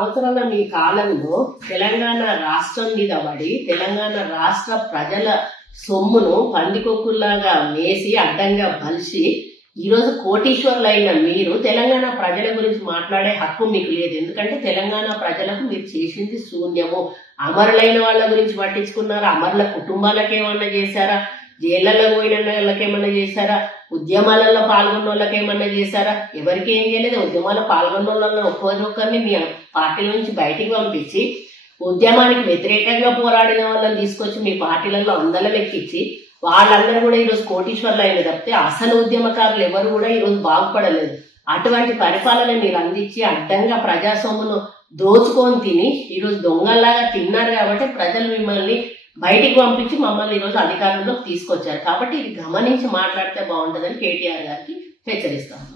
సంవత్సరాల మీ కాలంలో తెలంగాణ రాష్ట్రం మీద పడి తెలంగాణ రాష్ట్ర ప్రజల సొమ్మును పందికొక్కుల్లాగా మేసి అడ్డంగా బలిసి ఈరోజు కోటీశ్వర్లైన మీరు తెలంగాణ ప్రజల గురించి మాట్లాడే హక్కు మీకు లేదు. ఎందుకంటే తెలంగాణ ప్రజలకు మీరు చేసింది శూన్యము. అమరులైన వాళ్ళ గురించి పట్టించుకున్నారా? అమరుల కుటుంబాలకు ఏమన్నా చేశారా? జైళ్లలో పోయిన వాళ్ళకి ఏమన్నా చేశారా? ఉద్యమాలలో పాల్గొన్న వాళ్ళకి ఏమన్నా చేశారా? ఎవరికి ఏం చేయలేదు. ఉద్యమాల్లో పాల్గొన్న వాళ్ళని ఒక్కొక్కరిని మీ పార్టీల నుంచి బయటికి పంపించి ఉద్యమానికి వ్యతిరేకంగా పోరాడిన వాళ్ళని తీసుకొచ్చి మీ పార్టీలలో అందలం ఎక్కించి వాళ్ళందరూ కూడా ఈరోజు కోటీశ్వర్లు అయిన తప్పితే అసలు ఉద్యమకారులు ఎవరు కూడా ఈరోజు బాగుపడలేదు. అటువంటి పరిపాలన మీరు అందించి అడ్డంగా ప్రజాస్వామ్యను దోచుకొని తిని ఈరోజు దొంగల్లాగా తిన్నారు కాబట్టి ప్రజలు మిమ్మల్ని బయటికి పంపించి మమ్మల్ని ఈరోజు అధికారంలోకి తీసుకొచ్చారు. కాబట్టి ఇది గమనించి మాట్లాడితే బాగుంటుందని కేటీఆర్ గారికి హెచ్చరిస్తాము.